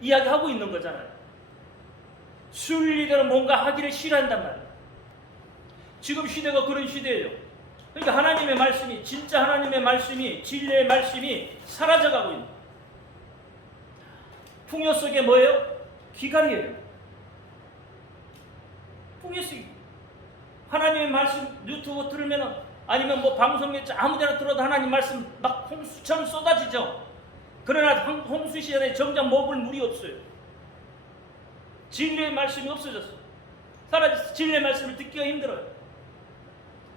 이야기하고 있는 거잖아요. 순리대로 뭔가 하기를 싫어한단 말이에요. 지금 시대가 그런 시대예요. 그러니까 하나님의 말씀이, 진짜 하나님의 말씀이, 진리의 말씀이 사라져가고 있는 거예요. 풍요 속에 뭐예요? 기갈이에요. 풍요 속에 하나님의 말씀 유튜브 들으면, 아니면 뭐 방송에 아무데나 들어도 하나님 말씀 막 홍수처럼 쏟아지죠. 그러나 홍수 시절에 점점 먹을 물이 없어요. 진리의 말씀이 없어졌어요. 사라졌어요. 진리의 말씀을 듣기가 힘들어요.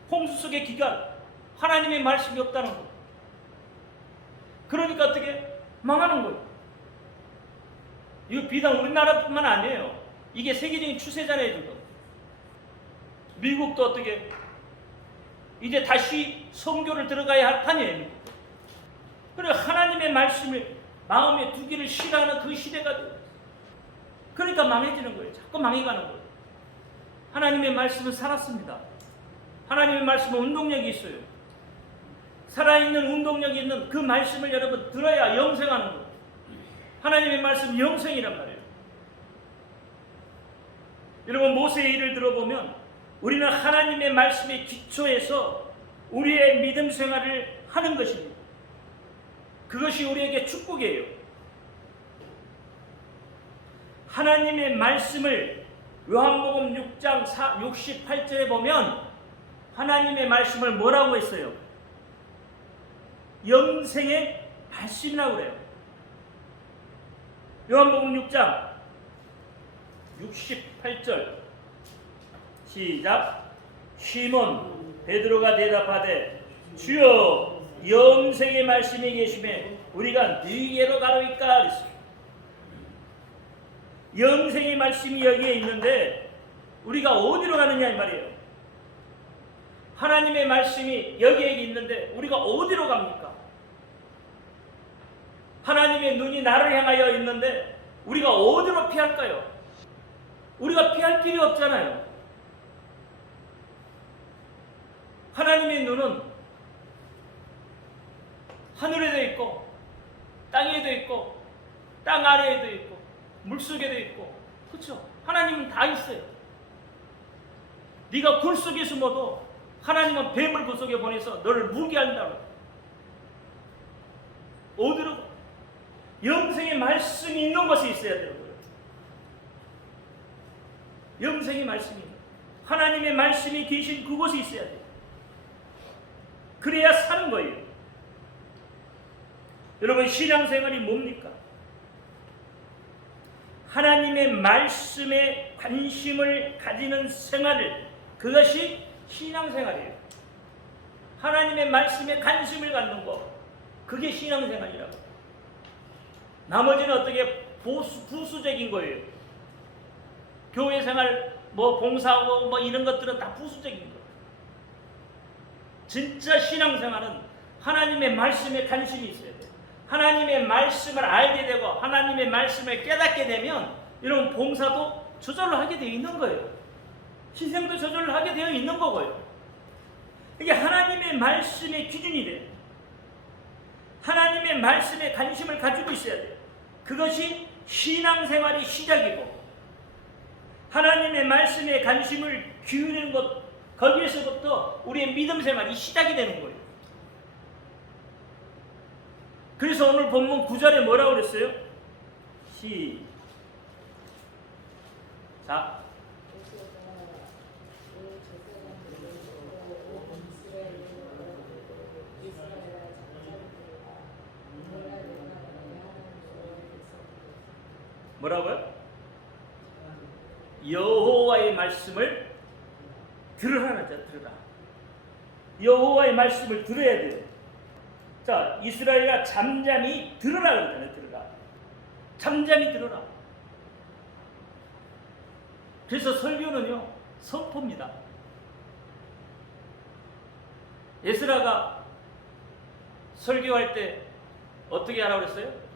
홍수 속의 기갈, 하나님의 말씀이 없다는 거예요. 그러니까 어떻게? 망하는 거예요. 이거 비단 우리나라뿐만 아니에요. 이게 세계적인 추세잖아요. 지금 미국도 어떻게? 이제 다시 선교를 들어가야 할 판이에요. 그래 하나님의 말씀을 마음에 두기를 싫어하는 그 시대가 돼요. 그러니까 망해지는 거예요. 자꾸 망해가는 거예요. 하나님의 말씀은 살았습니다. 하나님의 말씀은 운동력이 있어요. 살아있는 운동력이 있는 그 말씀을 여러분 들어야 영생하는 거예요. 하나님의 말씀은 영생이란 말이에요. 여러분 모세의 일을 들어보면 우리는 하나님의 말씀에 기초해서 우리의 믿음 생활을 하는 것입니다. 그것이 우리에게 축복이에요. 하나님의 말씀을 요한복음 6장 68절에 보면 하나님의 말씀을 뭐라고 했어요? 영생의 말씀이라고 그래요. 요한복음 6장 68절 시작. 시몬 베드로가 대답하되 주여 영생의 말씀이 계심에 우리가 누구에게로 가로이까 그랬어요. 영생의 말씀이 여기에 있는데 우리가 어디로 가느냐 이 말이에요. 하나님의 말씀이 여기에 있는데 우리가 어디로 갑니까? 하나님의 눈이 나를 향하여 있는데 우리가 어디로 피할까요? 우리가 피할 길이 없잖아요. 하나님의 눈은 하늘에도 있고 땅에도 있고 땅 아래에도 있고 물속에도 있고, 그렇죠? 하나님은 다 있어요. 네가 굴 속에 숨어도 하나님은 뱀을 그 속에 보내서 너를 물게 한다고. 어디로? 영생의 말씀이 있는 곳에 있어야 되는 거예요. 영생의 말씀이, 하나님의 말씀이 계신 그곳에 있어야 돼요. 그래야 사는 거예요. 여러분, 신앙생활이 뭡니까? 하나님의 말씀에 관심을 가지는 생활을, 그것이 신앙생활이에요. 하나님의 말씀에 관심을 갖는 거, 그게 신앙생활이라고. 나머지는 어떻게 부수적인 거예요. 교회 생활, 봉사하고 이런 것들은 다 부수적인 거예요. 진짜 신앙생활은 하나님의 말씀에 관심이 있어야 돼요. 하나님의 말씀을 알게 되고 하나님의 말씀을 깨닫게 되면 이런 봉사도 저절로 하게 되어 있는 거예요. 희생도 저절로 하게 되어 있는 거고요. 이게 하나님의 말씀의 기준이래요. 하나님의 말씀에 관심을 가지고 있어야 돼요. 그것이 신앙생활의 시작이고, 하나님의 말씀에 관심을 기울이는 것, 거기에서부터 우리의 믿음 생활이 시작이 되는 거예요. 그래서 오늘 본문 9절에 뭐라고 그랬어요? 시작. 뭐라고요? 여호와의 말씀을 들으라는 자, 들으라. 여호와의 말씀을 들어야 돼요. 자, 이스라엘아 잠잠히 들으라 그러잖아요. 들으라. 잠잠히 들으라. 그래서 설교는요, 선포입니다. 에스라가 설교할 때 어떻게 하라고 그랬어요?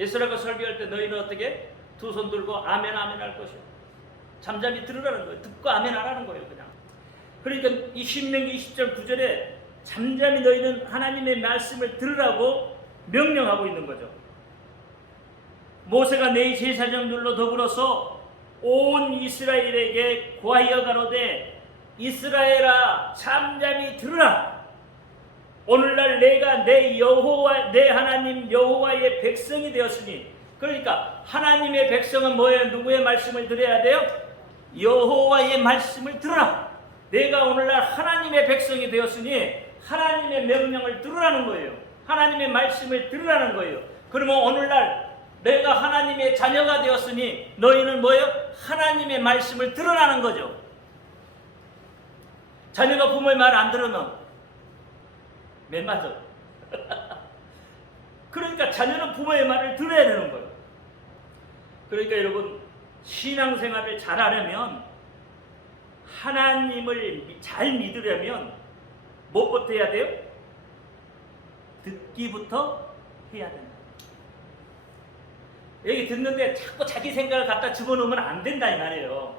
에스라가 설교할 때 너희는 어떻게? 두 손 들고 아멘 아멘 할 것이요. 잠잠히 들으라는 거예요. 듣고 아멘 하라는 거예요. 그냥. 그러니까 이 신명기 20절 9절에 잠잠히 너희는 하나님의 말씀을 들으라고 명령하고 있는 거죠. 모세가 네 제사장들로 더불어서 온 이스라엘에게 고하여 가로되 이스라엘아 잠잠히 들으라. 오늘날 내가 내 여호와 내 하나님 여호와의 백성이 되었으니, 그러니까 하나님의 백성은 뭐예요? 누구의 말씀을 들어야 돼요? 여호와의 말씀을 들으라. 내가 오늘날 하나님의 백성이 되었으니 하나님의 명령을 들으라는 거예요. 하나님의 말씀을 들으라는 거예요. 그러면 오늘날 내가 하나님의 자녀가 되었으니 너희는 뭐예요? 하나님의 말씀을 들으라는 거죠. 자녀가 부모의 말 안 들으면 맨 맞아. 그러니까 자녀는 부모의 말을 들어야 되는 거예요. 그러니까 여러분, 신앙생활을 잘하려면, 하나님을 잘 믿으려면 무엇부터 해야 돼요? 듣기부터 해야 된다. 여기 듣는데 자꾸 자기 생각을 갖다 집어넣으면 안 된다 이 말이에요.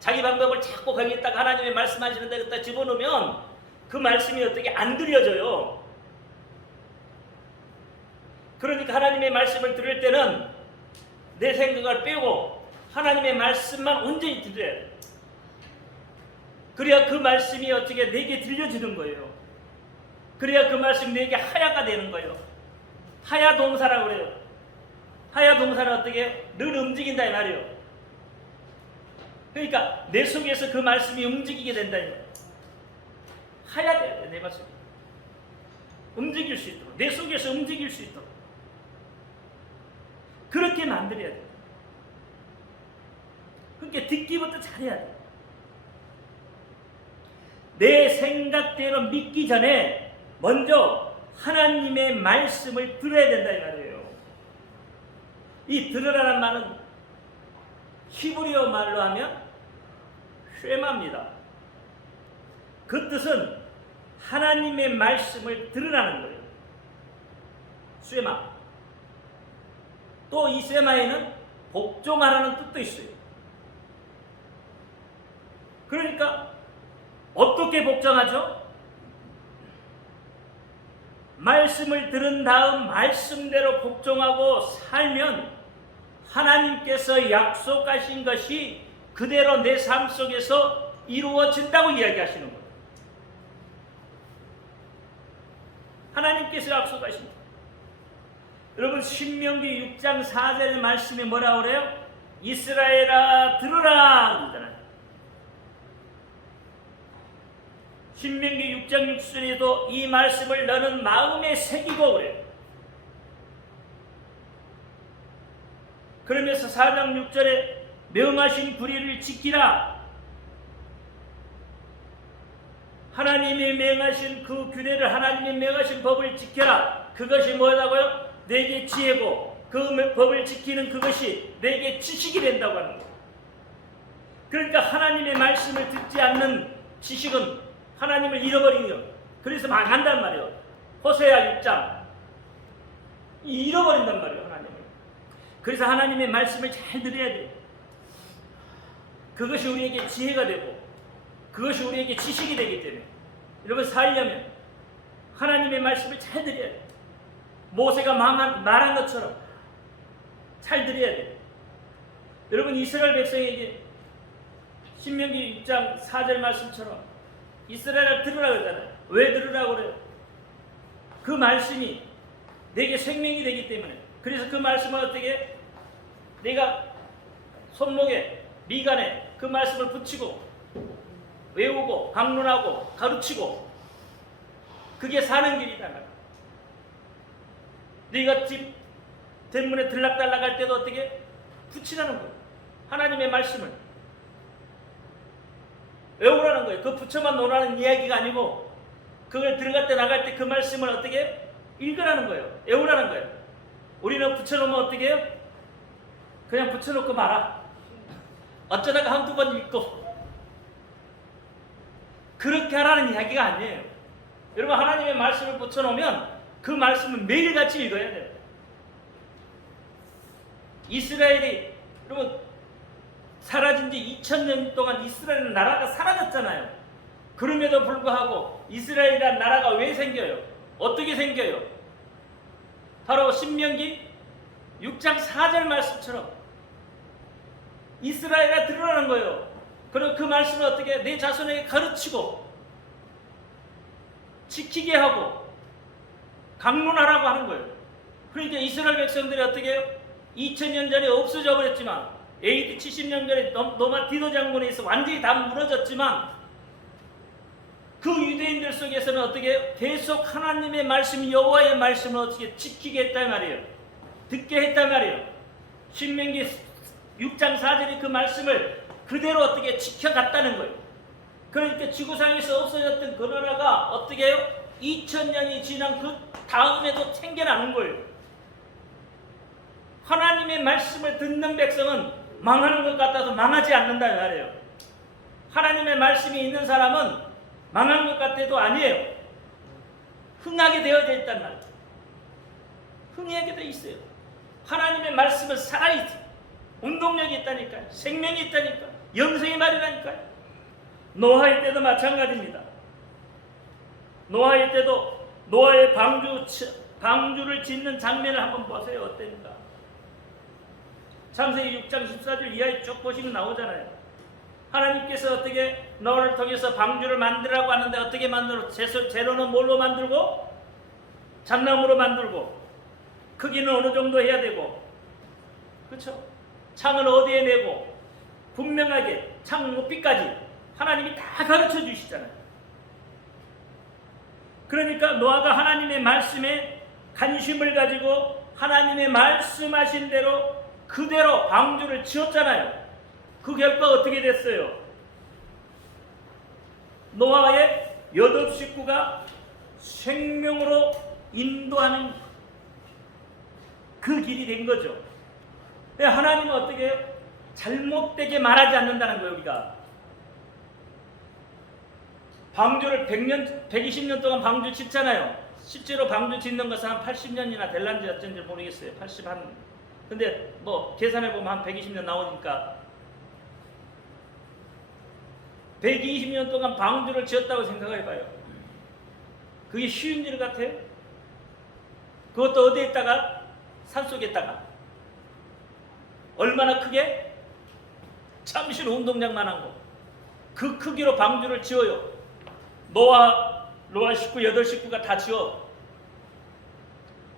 자기 방법을 자꾸 거기에다가 하나님의 말씀하시는 데 갖다 집어넣으면 그 말씀이 어떻게 안 들려져요. 그러니까 하나님의 말씀을 들을 때는 내 생각을 빼고 하나님의 말씀만 온전히 들어야 돼요. 그래야 그 말씀이 어떻게 내게 들려지는 거예요. 그래야 그 말씀이 내게 하야가 되는 거예요. 하야 동사라고 그래요. 하야 동사는 어떻게 늘 움직인다 이 말이에요. 그러니까 내 속에서 그 말씀이 움직이게 된다 이 말이에요. 하야 돼야 돼, 내 말씀이. 움직일 수 있도록, 내 속에서 움직일 수 있도록 그렇게 만들어야 돼. 그렇게 듣기부터 잘해야 돼. 내 생각대로 믿기 전에 먼저 하나님의 말씀을 들어야 된다 이 말이에요. 이 들으라는 말은 히브리어 말로 하면 쉐마입니다. 그 뜻은 하나님의 말씀을 들으라는 거예요. 쉐마. 또 이 쉐마에는 복종하라는 뜻도 있어요. 그러니까 어떻게 복종하죠? 말씀을 들은 다음 말씀대로 복종하고 살면 하나님께서 약속하신 것이 그대로 내 삶 속에서 이루어진다고 이야기하시는 거예요. 하나님께서 약속하신 거예요. 여러분 신명기 6장 4절의 말씀이 뭐라고 그래요? 이스라엘아 들으라 그러잖아요. 신명기 6장 6절에도 이 말씀을 너는 마음에 새기고 그래요. 그러면서 4장 6절에 명하신 규례를 지키라. 하나님이 명하신 그 규례를 하나님이 명하신 법을 지켜라. 그것이 뭐라고요? 내게 지혜고 그 법을 지키는 그것이 내게 지식이 된다고 하는 거예요. 그러니까 하나님의 말씀을 듣지 않는 지식은 하나님을 잃어버리요. 그래서 망한단 말이에요. 호세아 6장 잃어버린단 말이에요. 하나님을. 그래서 하나님의 말씀을 잘 들어야 돼요. 그것이 우리에게 지혜가 되고 그것이 우리에게 지식이 되기 때문에 여러분 살려면 하나님의 말씀을 잘 들어야 돼요. 모세가 말한 것처럼 잘 들어야 돼요. 여러분 이스라엘 백성에게 신명기 6장 4절 말씀처럼 이스라엘을 들으라 그러잖아요. 왜 들으라고 그래요? 그 말씀이 내게 생명이 되기 때문에. 그래서 그 말씀은 어떻게 내가 손목에 미간에 그 말씀을 붙이고 외우고 강론하고 가르치고 그게 사는 길이다 말이야. 네가 집 대문에 들락달락 할 때도 어떻게 붙이라는 거예요. 하나님의 말씀을 외우라는 거예요. 그 붙여만 놓으라는 이야기가 아니고 그걸 들어갈 때 나갈 때 그 말씀을 어떻게 읽으라는 거예요. 외우라는 거예요. 우리는 붙여놓으면 어떻게 해요? 그냥 붙여놓고 말아. 어쩌다가 한두 번 읽고 그렇게 하라는 이야기가 아니에요. 여러분 하나님의 말씀을 붙여놓으면 그 말씀은 매일같이 읽어야 돼요. 이스라엘이 여러분 사라진 지 2000년 동안 이스라엘 나라가 사라졌잖아요. 그럼에도 불구하고 이스라엘이라는 나라가 왜 생겨요? 어떻게 생겨요? 바로 신명기 6장 4절 말씀처럼 이스라엘아 들으라는 거예요. 그리고 그 말씀을 어떻게 내 자손에게 가르치고 지키게 하고 강론하라고 하는 거예요. 그러니까 이스라엘 백성들이 어떻게 해요? 2000년 전에 없어져 버렸지만 AD 70년 전에 노마디도 장군에 있어 완전히 다 무너졌지만 그 유대인들 속에서는 어떻게 해요? 계속 하나님의 말씀 여호와의 말씀을 어떻게 지키게 했단 말이에요. 듣게 했단 말이에요. 신명기 6장 4절이 그 말씀을 그대로 어떻게 지켜갔다는 거예요. 그러니까 지구상에서 없어졌던 그 나라가 어떻게 해요? 2000년이 지난 그 다음에도 생겨나는 거예요. 하나님의 말씀을 듣는 백성은 망하는 것 같아도 망하지 않는다는 말이에요. 하나님의 말씀이 있는 사람은 망한 것 같아도 아니에요. 흥하게 되어져 있단 말이에요. 흥하게 되어 있어요. 하나님의 말씀은 살아있어요. 운동력이 있다니까요. 생명이 있다니까요. 영생의 말이라니까요. 노아의 때도 마찬가지입니다. 노아의 때도 노아의 방주를 짓는 장면을 한번 보세요. 어땠는가. 창세기 6장 14절 이하에 쭉 보시면 나오잖아요. 하나님께서 어떻게 노아를 통해서 방주를 만들라고 하는데 어떻게 만들어? 재료는 뭘로 만들고? 잣나무로 만들고 크기는 어느 정도 해야 되고 그렇죠? 창은 어디에 내고 분명하게 창 높이까지 하나님이 다 가르쳐 주시잖아요. 그러니까 노아가 하나님의 말씀에 관심을 가지고 하나님의 말씀하신 대로 그대로 방주를 지었잖아요. 그 결과 어떻게 됐어요? 노아의 8 식구가 생명으로 인도하는 그 길이 된 거죠. 하나님은 어떻게 해요? 잘못되게 말하지 않는다는 거예요. 우리가 방주를 120년 동안 방주 짓잖아요. 실제로 방주 짓는 것은 한 80년이나 될란지 어쩐지 모르겠어요. 80한. 근데 뭐 계산해보면 한 120년 나오니까 120년 동안 방주를 지었다고 생각해봐요. 그게 쉬운 일 같아요? 그것도 어디에 있다가? 산속에 있다가. 얼마나 크게? 잠실 운동장만한 거. 그 크기로 방주를 지어요. 노아 식구 8식구가 다 지어.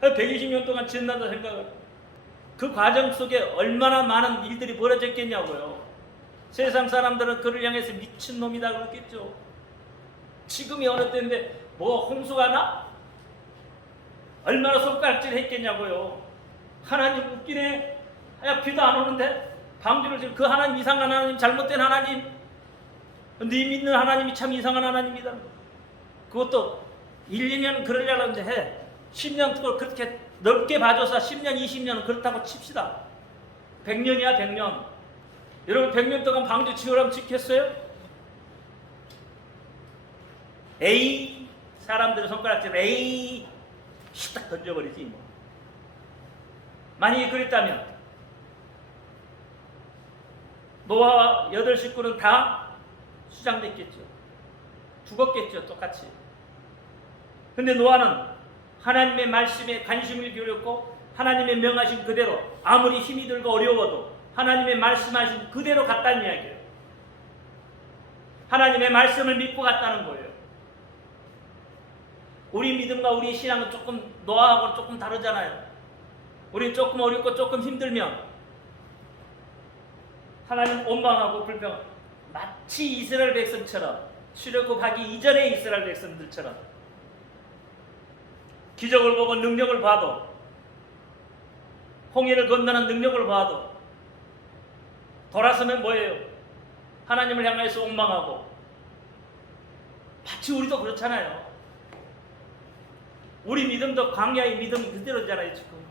120년 동안 지었다고 생각을. 그 과정 속에 얼마나 많은 일들이 벌어졌겠냐고요. 세상 사람들은 그를 향해서 미친놈이다 그랬겠죠. 지금이 어느 때인데 뭐 홍수가 나? 얼마나 손가락질 했겠냐고요. 하나님 웃기네. 야, 비도 안 오는데 방주를 지금 그 하나님 이상한 하나님, 잘못된 하나님, 네 믿는 하나님이 참 이상한 하나님이다. 그것도 1, 2년 그러려고 하는데 해. 10년 동안 그렇게 넓게 봐줘서 10년, 20년은 그렇다고 칩시다. 100년이야 100년. 여러분 100년 동안 방주 지으라면 짓겠어요? 에이, 사람들은 손가락질 에이 딱 던져버리지 뭐. 만약에 그랬다면 노아와 8 식구는 다 수장됐겠죠. 죽었겠죠. 똑같이. 근데 노아는 하나님의 말씀에 관심을 기울였고 하나님의 명하신 그대로 아무리 힘이 들고 어려워도 하나님의 말씀하신 그대로 갔다는 이야기예요. 하나님의 말씀을 믿고 갔다는 거예요. 우리 믿음과 우리 신앙은 조금 노아하고는 조금 다르잖아요. 우리 조금 어렵고 조금 힘들면 하나님 원망하고 불평. 마치 이스라엘 백성처럼 출애굽하기 이전의 이스라엘 백성들처럼 기적을 보고 능력을 봐도 홍해를 건너는 능력을 봐도 돌아서면 뭐예요? 하나님을 향해서 원망하고. 마치 우리도 그렇잖아요. 우리 믿음도 광야의 믿음이 그대로잖아요 지금.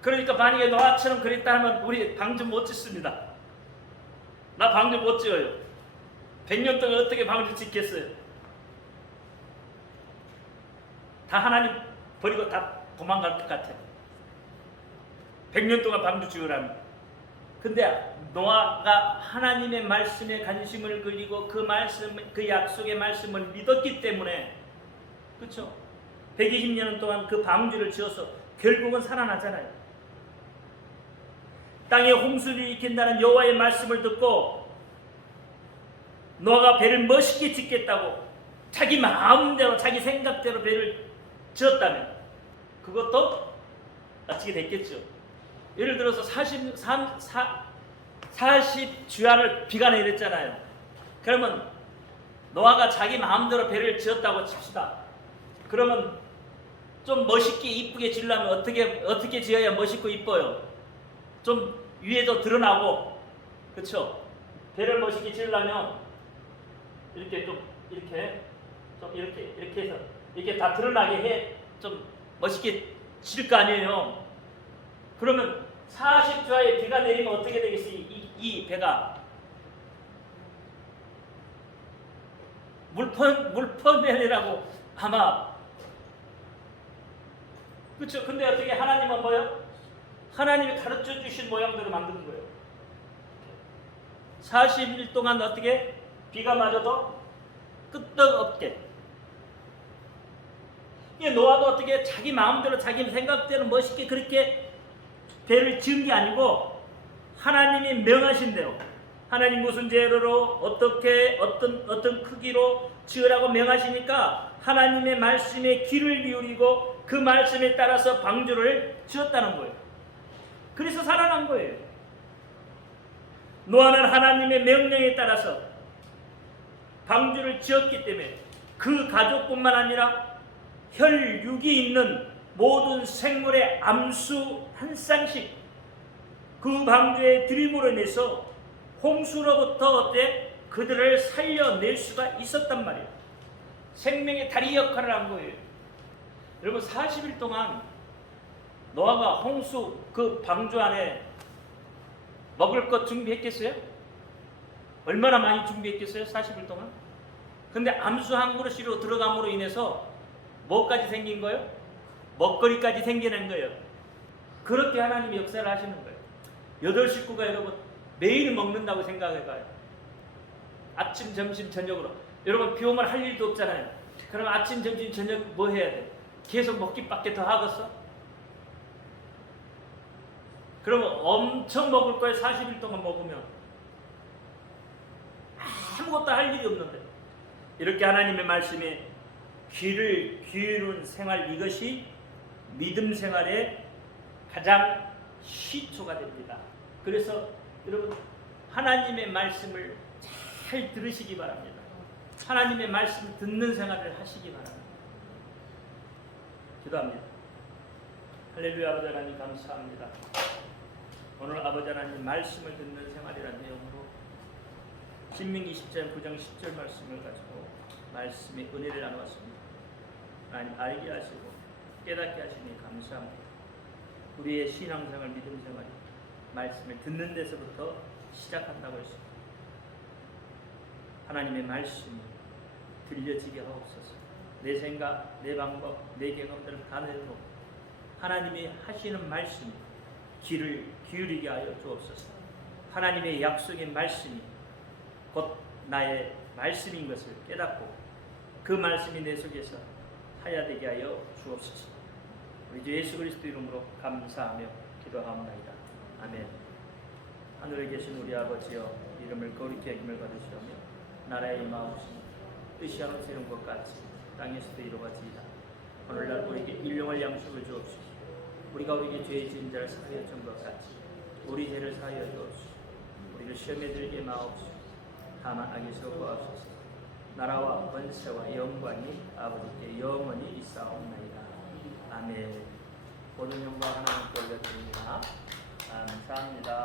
그러니까 만약에 노아처럼 그랬다 하면 우리 방주 못 짓습니다. 나 방주 못 지어요. 100년 동안 어떻게 방주 짓겠어요? 다 하나님 버리고 다 도망갈 것 같아요. 100년 동안 방주 지으라면. 근데 노아가 하나님의 말씀에 관심을 걸리고 그 말씀, 그 약속의 말씀을 믿었기 때문에, 그렇죠? 120년 동안 그 방주를 지어서 결국은 살아나잖아요. 땅에 홍수를 일으킨다는 여호와의 말씀을 듣고 노아가 배를 멋있게 짓겠다고 자기 마음대로 자기 생각대로 배를 지었다면 그것도 어떻게 됐겠죠. 예를 들어서 40주야를 비가 내렸잖아요. 그러면 노아가 자기 마음대로 배를 지었다고 칩시다. 그러면 좀 멋있게 이쁘게 지으려면 어떻게 지어야 멋있고 이뻐요? 좀 위에도 드러나고, 그렇죠? 배를 멋있게 지으려면 이렇게 해서 이렇게 다 드러나게 해 좀 멋있게 지을 거 아니에요. 그러면 40주야에 비가 내리면 어떻게 되겠어요? 이 배가 물펀내리라고 아마, 그렇죠? 근데 어떻게 하나님은 뭐예요? 하나님이 가르쳐 주신 모양대로 만드는 거예요. 40일 동안 어떻게 비가 맞아도 끄떡없게. 노아도 어떻게 자기 마음대로 자기 생각대로 멋있게 그렇게 배를 지은 게 아니고 하나님이 명하신 대로, 하나님 무슨 재료로 어떻게 어떤 크기로 지으라고 명하시니까 하나님의 말씀에 귀를 기울이고 그 말씀에 따라서 방주를 지었다는 거예요. 그래서 살아난 거예요. 노아는 하나님의 명령에 따라서 방주를 지었기 때문에 그 가족뿐만 아니라 혈육이 있는 모든 생물의 암수 한 쌍씩 그 방주에 들임으로 인해서 홍수로부터 어때? 그들을 살려낼 수가 있었단 말이에요. 생명의 다리 역할을 한 거예요. 여러분 40일 동안 노아가 홍수 그 방주 안에 먹을 것 준비했겠어요? 얼마나 많이 준비했겠어요? 40일 동안? 근데 암수 한 그릇으로 들어감으로 인해서 뭐까지 생긴 거예요? 먹거리까지 생겨낸 거예요. 그렇게 하나님이 역사를 하시는 거예요. 8식구가 여러분 매일 먹는다고 생각해봐요. 아침, 점심, 저녁으로. 여러분 비 오면 할 일도 없잖아요. 그럼 아침, 점심, 저녁 뭐 해야 돼? 계속 먹기밖에 더 하겠어? 그러면 엄청 먹을 거예요. 40일 동안 먹으면. 아무것도 할 일이 없는데. 이렇게 하나님의 말씀에 귀를 기울이는 생활, 이것이 믿음 생활의 가장 시초가 됩니다. 그래서 여러분 하나님의 말씀을 잘 들으시기 바랍니다. 하나님의 말씀 듣는 생활을 하시기 바랍니다. 기도합니다. 할렐루야. 아버지 하나님 감사합니다. 오늘 아버지 하나님 말씀을 듣는 생활이라는 내용으로 신명기 10장 9장 10절 말씀을 가지고 말씀의 은혜를 나누었습니다. 하나님 알게 하시고 깨닫게 하시니 감사합니다. 우리의 신앙생활, 믿음생활이 말씀을 듣는 데서부터 시작한다고 했습니다. 하나님의 말씀이 들려지게 하옵소서. 내 생각, 내 방법, 내 경험들을 가내도록 하나님이 하시는 말씀이 귀를 기울이게 하여 주옵소서. 하나님의 약속의 말씀이 곧 나의 말씀인 것을 깨닫고 그 말씀이 내 속에서 하야되게 하여 주옵소서. 우리 주 예수 그리스도 이름으로 감사하며 기도하옵나이다. 아멘. 하늘에 계신 우리 아버지여, 이름을 거룩히 여김을 받으시오며 나라의 임하옵시며 뜻이 하늘에서 이룬 것 같이 땅에서도 이루어지이다. 오늘날 우리에게 일용할 양식을 주옵시고 우리가 우리에게 죄의 지은 자를 사하여 준 것 같이 우리 죄를 사하여 주옵시고 우리를 시험에 들게 마옵시고 다만 악에서 구하옵소서. 나라와 권세와 영광이 아버지께 영원히 있사옵나이다. 아멘. 모든 영광 하나님께 올려드립니다. 감사합니다.